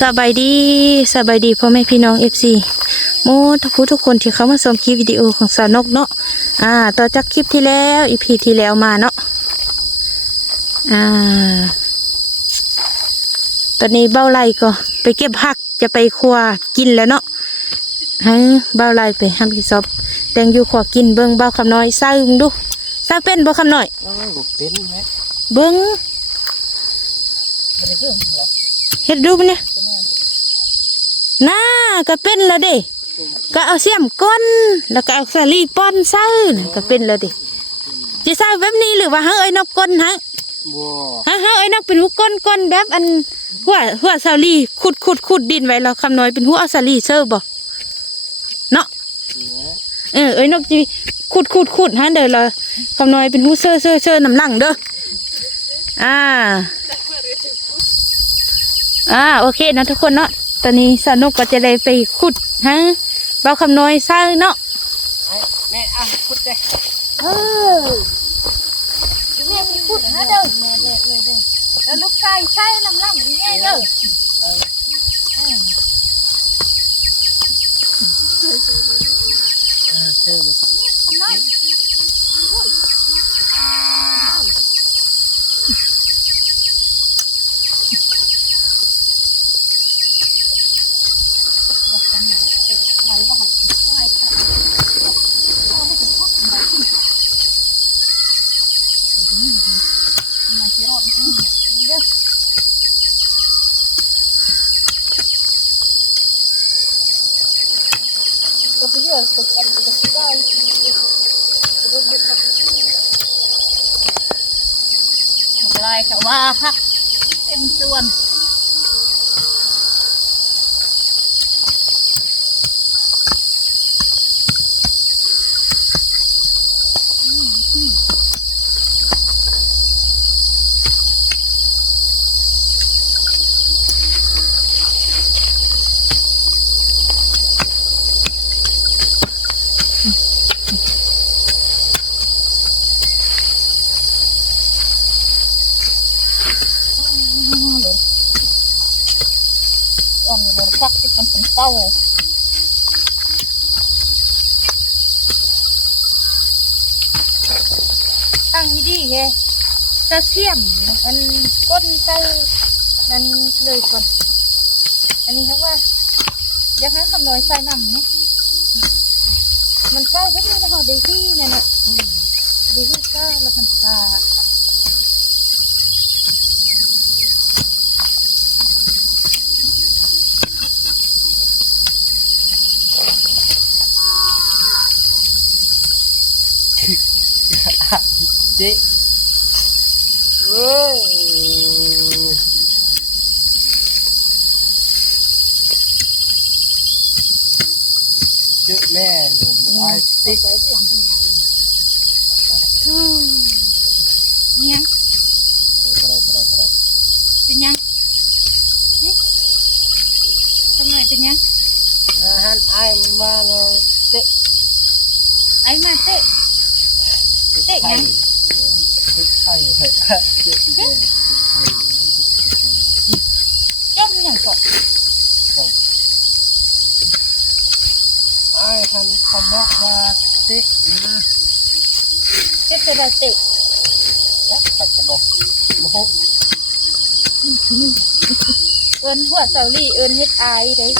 สบายดีสบายดีพ่อแม่พี่น้องเอฟซีโมทุกผู้ทุกคนที่เข้ามาชมคลิปวิดีโอของสาวนกเนาะอ่า ต่อจากคลิปที่แล้วอีพีที่แล้วมาเนาะอ่า ตอนนี้เบ้าไร่ก็ ไปเก็บผักจะไปครัวกินแล้วเนาะให้เบ้าไร่ไปห้ามพี่ซอบแตงอยู่ครัวกินเบิ้งเบ้าคำน้อยซ่ามึงดูซ่าเป็นบ่คำน้อยโอ้ยบุกเป็นไหมเบิ้งไม่ได้เรื่องหรอเฮ็ดดูปะเนี่ย น่าก็เป็นแล้วเด้ก็เอาเสียมก้นแล้วก็เอาสาลีป้อนใส่น่ะก็เป็นแล้วเด้จะใส่แบบนี้หรือว่าเฮาเอ้ยนกก้นฮะบัวฮะเฮาเอ้ยนกเป็นหัวก้นก้นแบบอันหัวหัวสาลีขุดขุดขุดดินไว้แล้วคำน้อยเป็นหัวเอาสาลีเซอร์บ่เนาะเนี่ยเออเอ้ยนกจีขุดขุดขุดฮะเด้อละคำน้อยเป็นหัวเซอร์เซอร์เซอร์น้ำหลังเด้ออ่าอ่าโอเคนะทุกคนเนาะ ตอนนี้สนุกก็จะได้ไปขุดฮะเบาคำน้อยซ่าเนาะไอ้แม่อะพุดเลยเออแม่ไปขุดฮะเด้อแม่เด้อเด้อเด้อแล้วลูกชายใช่น้ำลังดีแม่เด้อเอ อะไรค่ะว่าพักเต็มส่วน อ่อนบริพักที่มันเป็นเต้าตั้งดีดีแฮจะเสียมอันก้นใส่นั่นเลยก่อน อันนี้เขาว่าอยากให้คำน้อยใส่น้ำเนี่ยมันใส่ก็ไม่ได้หอดีที่นั่นแหละดีที่ก็แล้วมันตา เจ๊เอ้ยเจ้าแม่หนุ่มไอ้ติ๊กเนี่ยอะ จ๊แม่แก้มอย่างเกาะไอ้ท่านเขาบอกว่าต๊ะนะเจ๊จะได้เตะแล้วเขาก็บอกโมโหเอินหัวเสาลี่เอินเฮ็ดอายเด้ย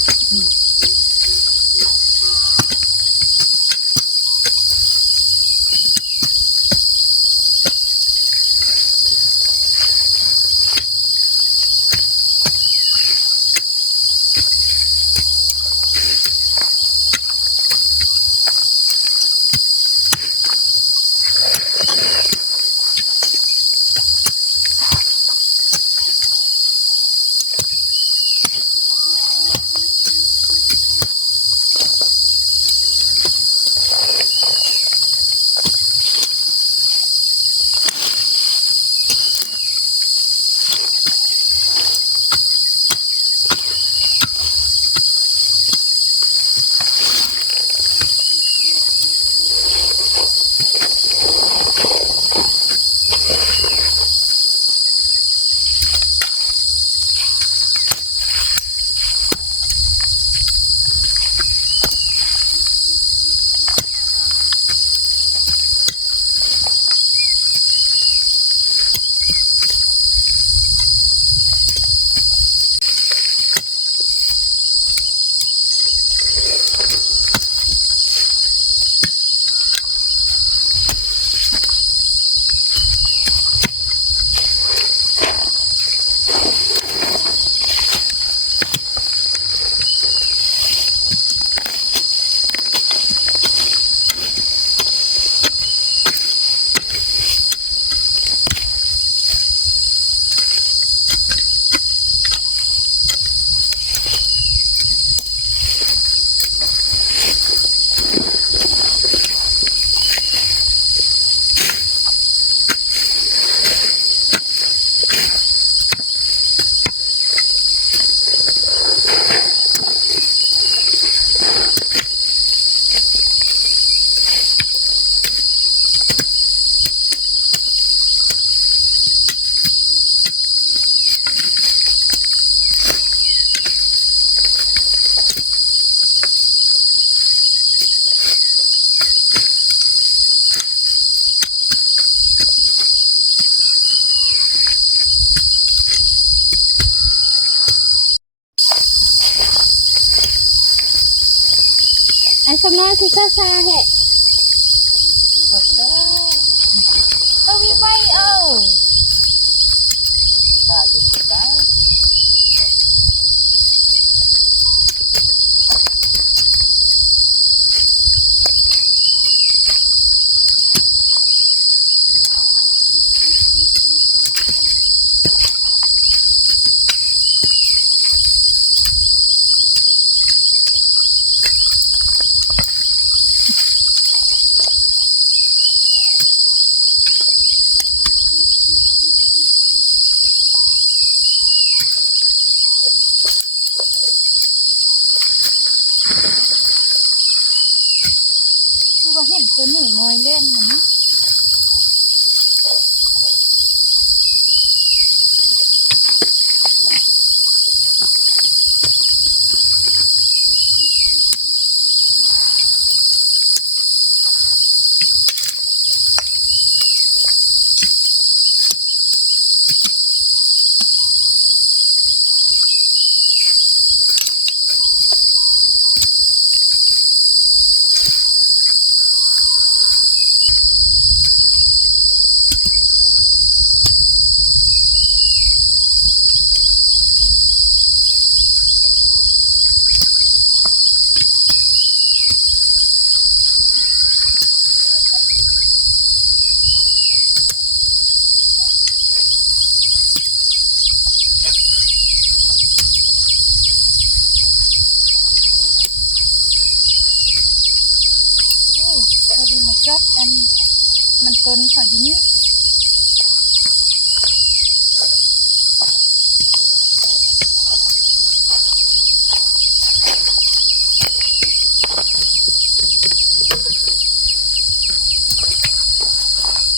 น้อยเล่นนะ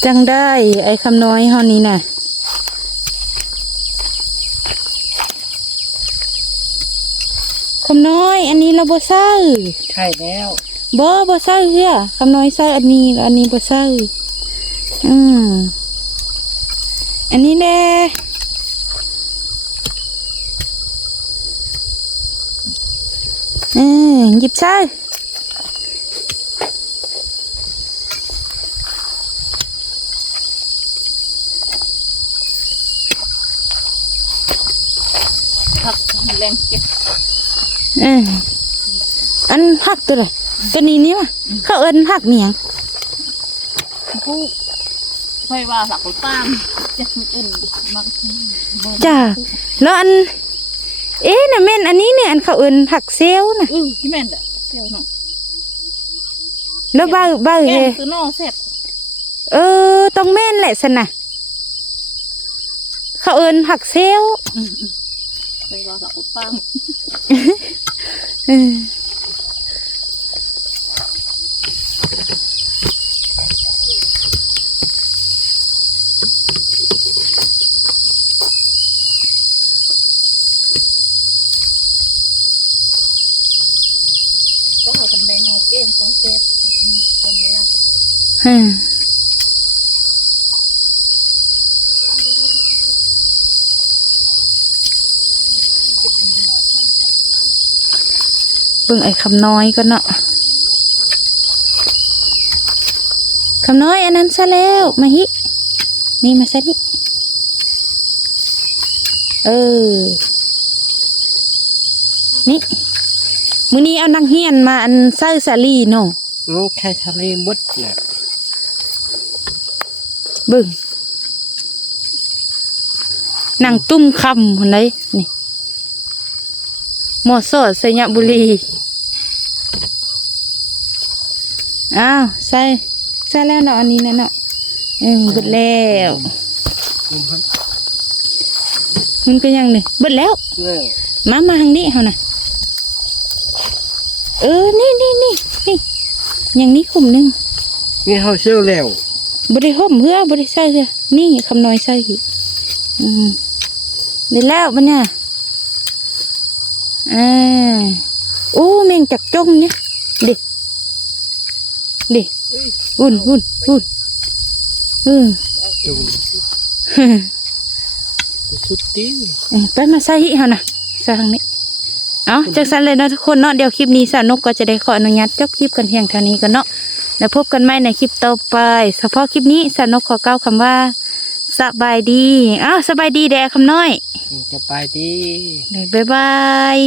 จังได้ไอ้คำน้อยเฮานี้น่ะคำน้อย อันนี้เราบ่ซื้อใช่แล้วบ่บ่ซื้อเด้อคำน้อยซื้ออันนี้อันนี้บ่ซื้ออืมอันนี้แหละอืมหยิบซื้อผัก แรงเก็บเอออันหักตัวเลยตัวนี้นี่ว่ะเขาเอิ้นหักเมียงผู้ค่อยว่าสักไปป้ามจะอื่นมันจ้าแล้วอัน เอ๊ะน่ะแม่นอันนี้เนี่ยอันเขาเอิ้นผักเซลน่ะอือที่แม่นแหละเซียวเนาะแล้วบ้าบ้าแกเฮงคือนอแซ่บเออต้องแม่นแหละสนะเขาเอิ้นผักเซล อืออือค่อยว่าสักไปป้ามเออ ก็เอากันได้นอเกมสองเซฟเป็นเวลา ฮะเบิ่งไอ้คำน้อยก็เนาะคำน้อยอันนั้นซะแล้วมาฮิ นี่มาซะนี่เออ นี่มื้อนี้เอานังเฮียนมาอันไส้สาลีเนาะอืมแค่ทะเลมดเนี่ยเบิ่งนางตุ้มคำคนไหนนี่หมอสอดสยบุรี อ้าวใส่ใส่แล้วเนาะอันนี้นะเนาะเออเบิดแล้วอืมครับมันก็ยังนี่เบิดแล้วแล้วมามาทางนี้เฮานะเออนี่นี่นี่นี่อย่างนี้ขุมหนึงนี่เฮาเชื่อแล้วบริห่มเพื่อบริใส่เพื่อนี่คำน้อยใส่อีกอืมเดี๋ยวแล้วมันเนี่ยอ่าโอ้แมงจักจงเนี่ยเด็เด็อุ่นอุ่นอุ่นอืมจุงสุดดีเออไปมาใส่อีกเฮานะใส่ทางนี้เอาจากสันเลยเนาะทุกคนเนาะเดี๋ยวคลิปนี้สาวนกก็จะได้ขออนุญาตจบคลิปกันเพียงเท่านี้กันเนาะแล้วพบกันใหม่ในคลิปต่อไปเฉพาะคลิปนี้สาวนกขอเกล่าคำว่าสบายดีอ้าวสบายดีแดคำน้อยจะไปดีบ๊ายบาย